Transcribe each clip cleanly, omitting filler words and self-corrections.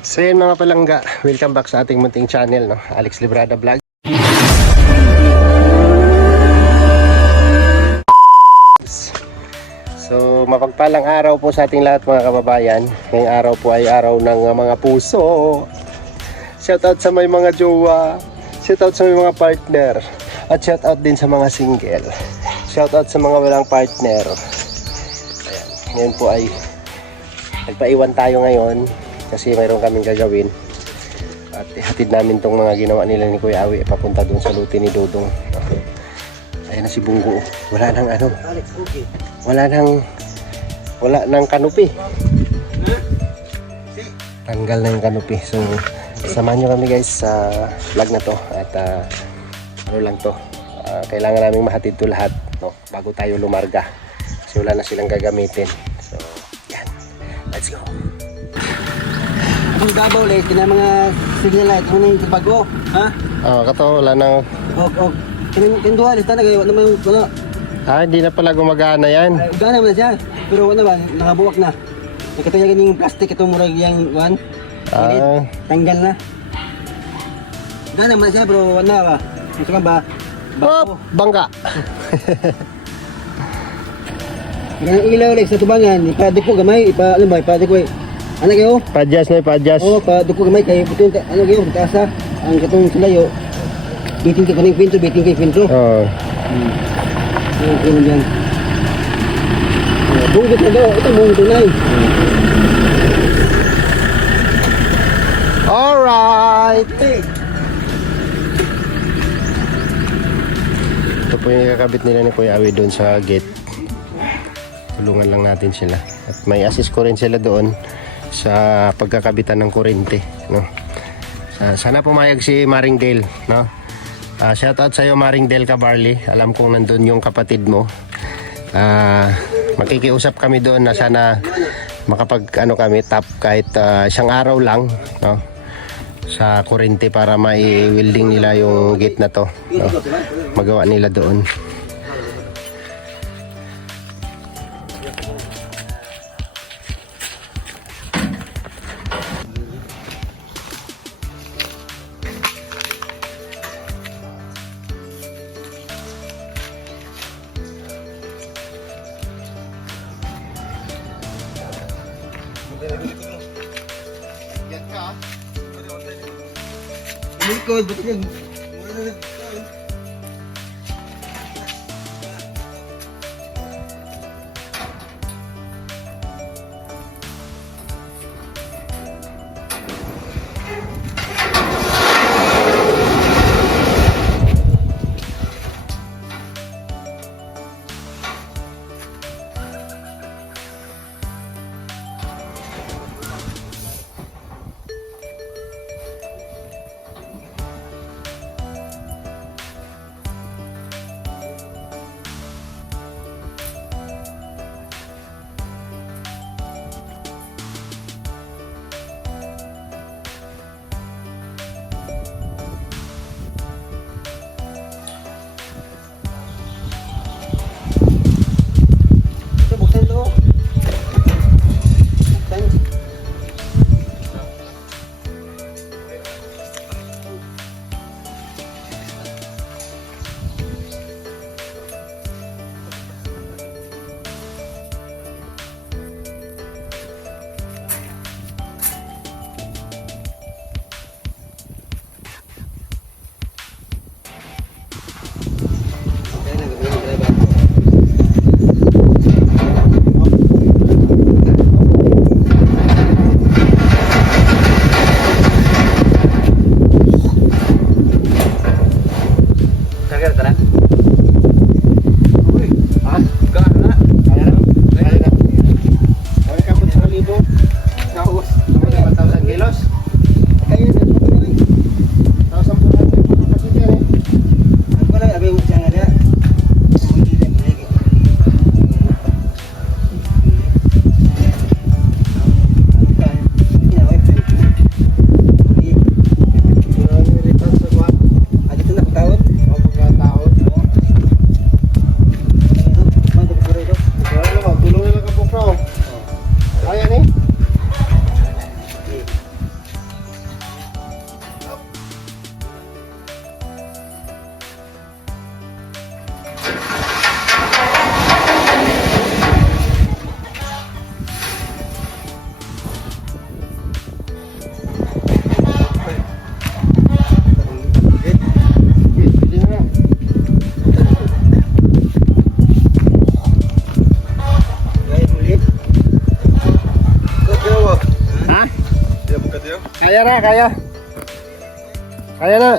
So yun mga palangga, welcome back sa ating munting channel, no? Alex Librada Vlog. So mapagpalang araw po sa ating lahat mga kababayan. Ngayong araw po ay araw ng mga puso. Shoutout sa may mga jowa, shoutout sa may mga partner, at shoutout din sa mga single. Shoutout sa mga walang partner. Ayan, ngayon po ay nagpaiwan tayo ngayon kasi mayroon kaming gagawin. At ihatid namin tong mga ginawa nila ni Kuya Awi papunta dun sa luti ni Dodong. Ayan na si Bungo. Wala nang ano. Wala nang kanupi. Tanggal na yung kanupi. So samahan nyo kami guys sa vlog na to. At ano lang to, kailangan naming mahatid to lahat, no? Bago tayo lumarga kasi wala na silang gagamitin. So yan, let's go. Ang gabaw ulit, kina mga signal light, ano yung bago, ha? Kato, wala nang... Kinduha, lista na kayo, naman, wala. Hindi na pala gumagana yan. Gana naman siya, pero wala ba, nakabuwak na. Nakatayagan yung plastic, itong murag yung, tanggal na. Gana naman siya, pero wala ba. Gusto ka ba? Bangga! Ganang ilaw ulit sa tubangan, ipadik po gamay, ipadik ko ano kayo? Padjas na padjas. Oo, padik po gamay, kayo puto, ano kayo, taasa, ang katong sulayo. Biting ka kaning pinto, biting kay pinto. Oo. Ano yan? Bungot na daw, ito buong tunay. Alright! Ito po yung kakabit nila ni Kuya Awi doon sa gate. Tulungan lang natin sila. At may assist ko rin sila doon sa pagkakabitan ng kuryente, no? Sana pumayag si Maring Dale, no? Shoutout sa iyo Maring Dale Cabarli. Alam kong nandun yung kapatid mo. Makikiusap kami doon na sana makapag ano kami tap kahit isang araw lang, no? Sa kuryente para mai-welding nila yung gate na to, no? Magawa nila doon. Likod, ba't yan? Kaya na, kaya. Kaya na.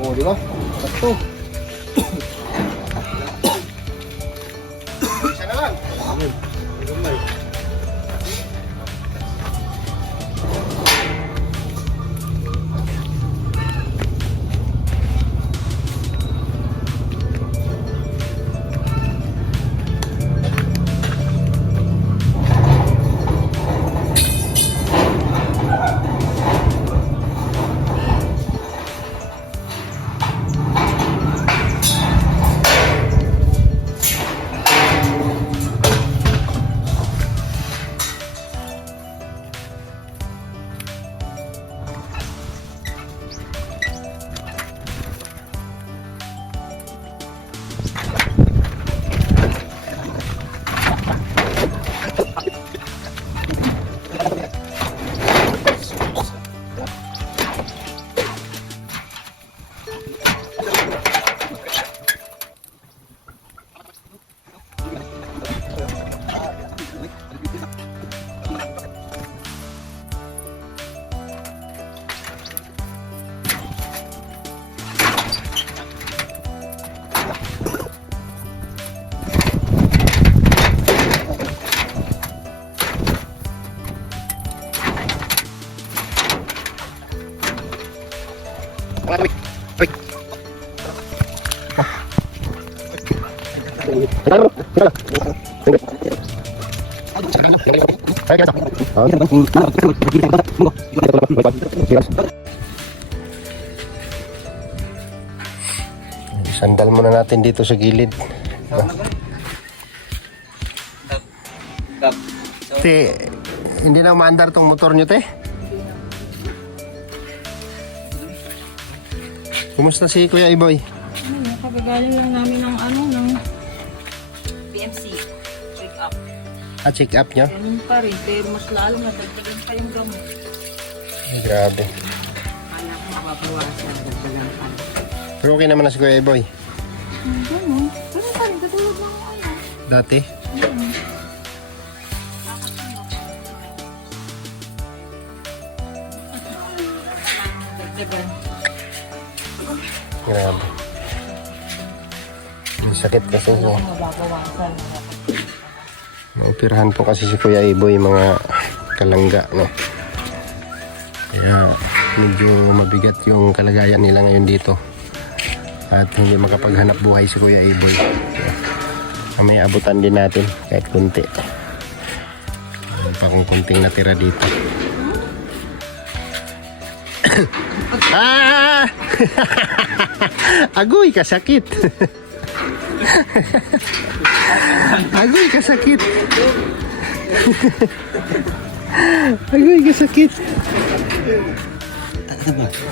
Oh, di ba? Sakto. Isa na lang. Gamay. Sandal muna natin dito sa gilid. Te, hindi na maandar tong motor nyo, te? Kumusta si Kuya Iboy? Kagagaling lang namin ng ng PMC. Check up. Check up nyo? Ganun pa rin, pero mas lalo nadagdagan pa yung gamot. Ay, grabe. Kaya kung mababawasan, dagdagan pa. Pero okay naman na si Kuya Iboy. Ganun. Ganun pa rin, katulad ng Dati? dagdagan. Grabe. Ang sakit kasi niya. Mababawasan. Operahan po kasi si Kuya Iboy mga kalangga, no? Kaya medyo mabigat yung kalagayan nila ngayon dito. At hindi makapaghanap buhay si Kuya Iboy. May abutan din natin kahit kunti. Ano pa kung kunting natira dito. Ah! Agoy, kasakit. Agoy, kasakit. Agoy, kasakit.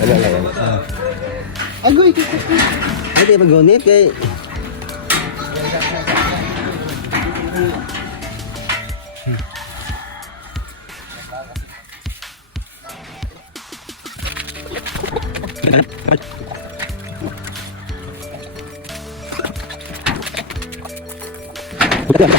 Ano lang. Agoy, kasakit. Ay, di mag-gunit kay... Yan.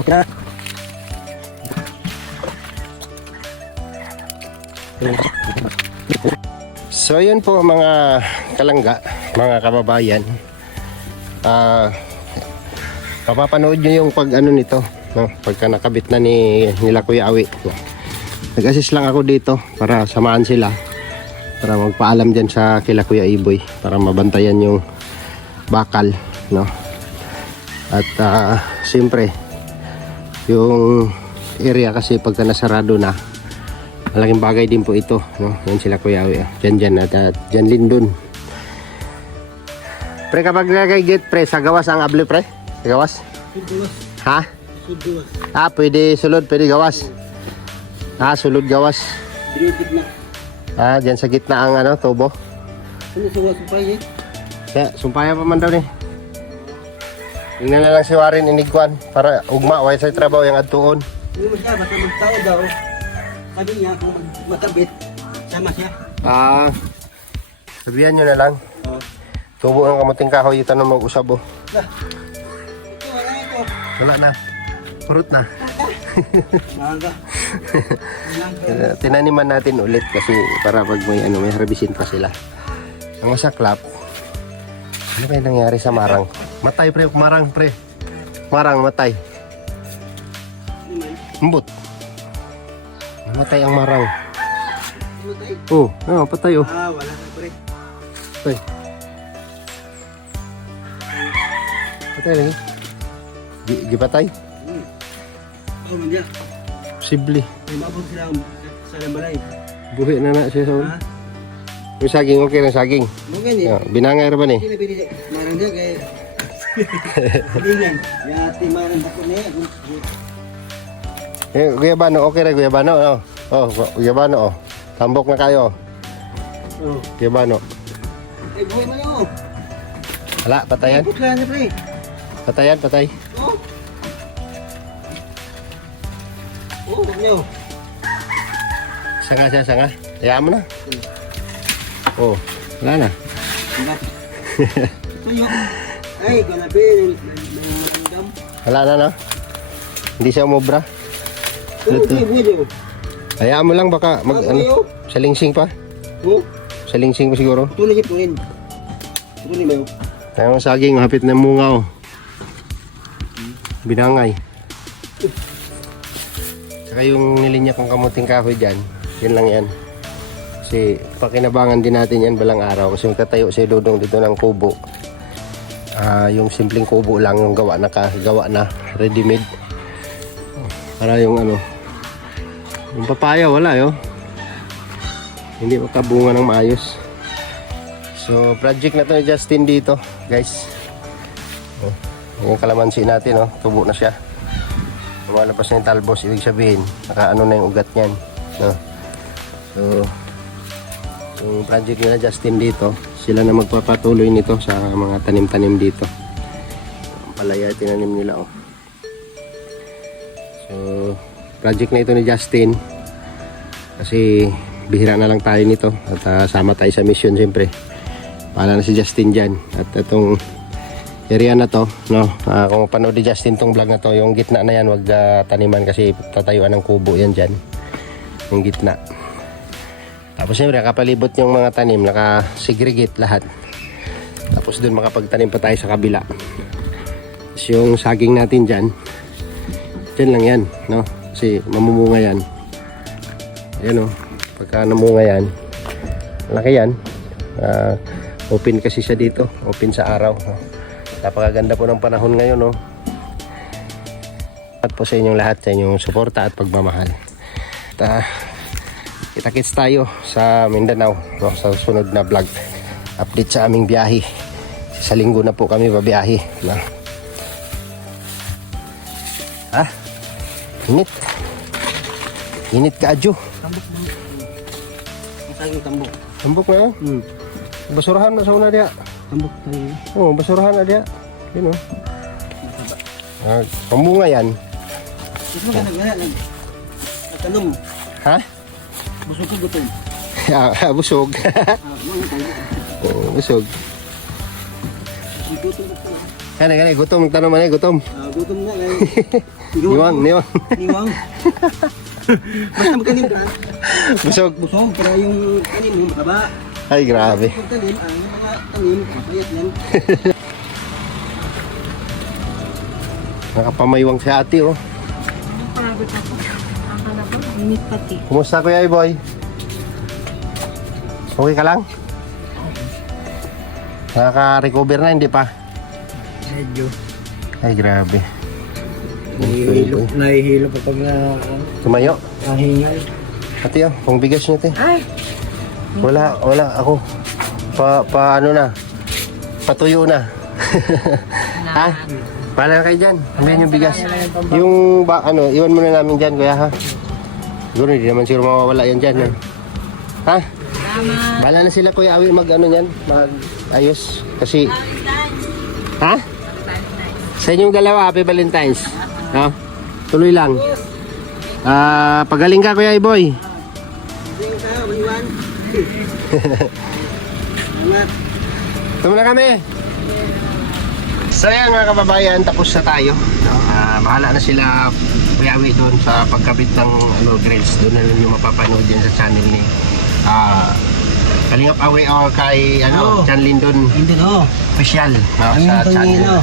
Okay na. So yun po mga kalangga, mga kababayan. Papapanood nyo yung pag ano nito, no? Pagka nakabit na nila Kuya Awi. Nag-assist lang ako dito para samahan sila, para magpaalam dyan sa kila Kuya Iboy, para mabantayan yung bakal, no? At siyempre yung area kasi pagka nasarado na, malaking bagay din po ito, no? Yan sila Kuya Awi, dyan at dyan Lindon. Pre, kapag nagay-gate pre, sa gawas ang able pre? Sa gawas? Ha? Pwede sulod, pwede gawas. Sulod gawas. Dyan sa gitna ang ano, tubo. Kaya, sumpaya pa man daw ni. Tingnan na lang si Warren inigwan para ugma, way sa trabaho yung adtuon. Hindi mo siya, basta magtao daw. Sabi niya, kung matabit, sama siya. Sabihan nyo na lang. Tubo ng kamuting kahoy, ito na mag-usab oh. Ito, wala ito. Wala na. Purot na. Maaga. Tinaniman natin ulit kasi para pag may harbisin pa sila. Ang masaklap, ano kaya nangyari sa marang? Matay pre, marang pre. Marang matay. Mbot. Namatay ang marang. Oh, patay oh. Wala na pre. Patay. Patay lagi. Gipatay? Hindi. Posible. May mabot sila sa lambalay. Buhi na siya sa Ha? Yung saging, okay na saging. Mungkin ya. Binangay ra ba ni? Sila pili marang dia kay Salingan. Ya timaran takot na yan. Guyabano, okay ra guyabano. Guyabano oh. Tambok na kayo. Oh. Guyabano. Buhay mo yun. Hala, patayan. Putla na pre. Patayan, patay. Oh. Oh, huwag niyo. Sanga siya, sanga. Hayaan mo na. Oh, wala na. Tuyo. Ay, ganabi. Nangyayang Wala na, no? Hindi siya umobra. buhay. Hayaan mo lang, baka salingsing pa. Oh, Salingsing pa siguro. tuloy niyo po rin. Tuloy mo. Kaya ang saging, hapit na munga, oh. Binangay. Saka yung nilinya kong kamuting kahoy dyan, yun lang yan. Kasi pakinabangan din natin yan balang araw. Kasi yung tatayo si Dudong dito ng kubo. Yung simpleng kubo lang, yung gawa na ready-made. Para yung ano, yung papaya wala yo. Hindi makabunga ng maayos. So, project na to ni Justin dito, guys. Oh, yung kalamansi natin, oh, tubo na siya. Lumalabas na yung talbos, ibig sabihin, nakaano na yung ugat niyan. No? So, yung project nila Justin dito, sila na magpapatuloy nito sa mga tanim-tanim dito. Ang palaya, tinanim nila, oh. So, project na ito ni Justin. Kasi, bihira na lang tayo nito. At sama tayo sa mission, siyempre. Paala na si Justin dyan. At itong area na to, no, kung panood ni Justin tong vlog na to, yung gitna na yan, wag taniman kasi tatayuan ng kubo yan dyan. Yung gitna. Tapos siyempre, kapalibot yung mga tanim, naka-segregate lahat. Tapos dun makapagtanim pa tayo sa kabila. Tapos yung saging natin dyan, dyan lang yan, no? Kasi mamumunga yan. Ayan, oh. Pagka namunga yan, laki yan. Open kasi siya dito, open sa araw. Napakaganda po ng panahon ngayon, no? At po sa inyong lahat, sa inyong suporta at pagmamahal. At kita-kits tayo sa Mindanao, no? Sa sunod na vlog. Update sa aming biyahe. Sa linggo na po kami babiyahe, no? Ha? Init. Init ka, Adjo. Ang tambok. Tambok na yan? Basurahan na sa una dia. Tambok tayo. Oh, basurahan na dia. Yun, oh. Pambunga yan. Ito ka nagtanong. Nagtanong. Ha? Busog ko gutom. Busog. Busog. Gutom ko. Kani, gutom. Tanong man gutom. Gutom na. Niwang. Niwang. Basta magtanim ka. Busog. Busog. Pero yung tanim mo mataba. Ay, grabe. Yung tanim, ang mga tanim, mapayat yan. Nakapamaywang si ate, oh. Pagod ako. Ang hanap ko, init pati. Kumusta, Kuya Iboy? Okay ka lang? Nakaka-recover na, hindi pa? Medyo. Ay, grabe. Nahihilo pa pag Tumayo. nahingal. Ate, oh, kung bigas nyo, te. Ay! Wala ako. Ano na? Patuyo na. Ha? Paala kayo dyan. Ambihan yung bigas. Yung iwan mo na namin dyan, kuya, ha? Siguro, hindi naman siguro mawawala yan dyan, ha? Tama. Bahala na sila, Kuya Awi, mag-ayos. Kasi, ha? Sa inyong dalawa, Happy Valentine's. Ha? Tuloy lang. Pagaling ka, Kuya Iboy. Tingin ka, maliwan. Salamat. Tama na kami. So yan mga kababayan, tapos na tayo. Bahala na sila Kuya Awi doon sa pagkabit ng grills. Doon na lang yung mapapanood din sa channel ni Kalingap Awi o kay Chan Lindon Hindi no. official, no, Ang sa itong channel.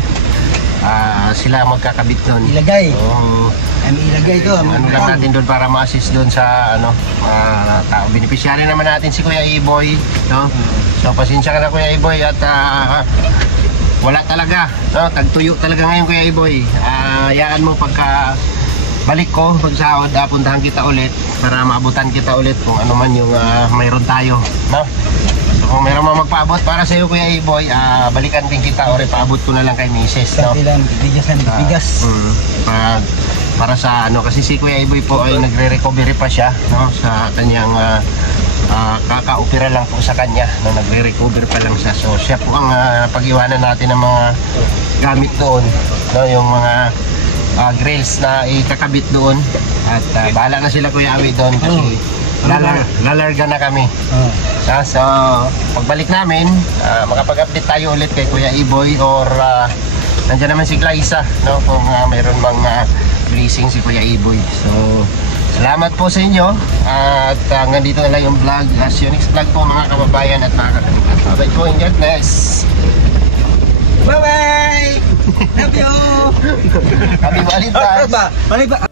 Sila magkakabit doon. ilagay. So, Ilagay ko. ano lang natin doon para ma-assist doon sa tao. Beneficiary naman natin si Kuya Iboy, no? So pasensya ka na, Kuya Iboy, at wala talaga, no? Tagtuyo talaga ngayon, Kuya Iboy. Hayaan mo pagka balik ko, pagsahod, puntahan kita ulit para maabutan kita ulit kung ano man yung mayroon tayo, no? So kung mayroon mang magpaabot para sa iyo, Kuya Iboy, balikan din kita o paabot ko na lang kay Mrs., no? Bigas. Para sa kasi si Kuya Iboy po ay nagre-recovery pa siya, no, sa kanyang kaka-opera lang po sa kanya, no, nagre-recover pa lang siya. So siya po ang pag-iwanan natin ng mga gamit doon, no, yung mga grills na ikakabit doon, at bahala na sila, Kuya Awi, doon kasi lalarga na kami. So pagbalik namin, makapag-update tayo ulit kay Kuya Iboy, or nandiyan naman si Glyza, no, kung mayroon mang blessing si Kuya Iboy. So salamat po sa inyo, at hanggang dito na lang yung vlog. See you next vlog po, mga kababayan at mga kakalimutan. Bye po, and God bless. Bye-bye! Love you! Happy Valentine's.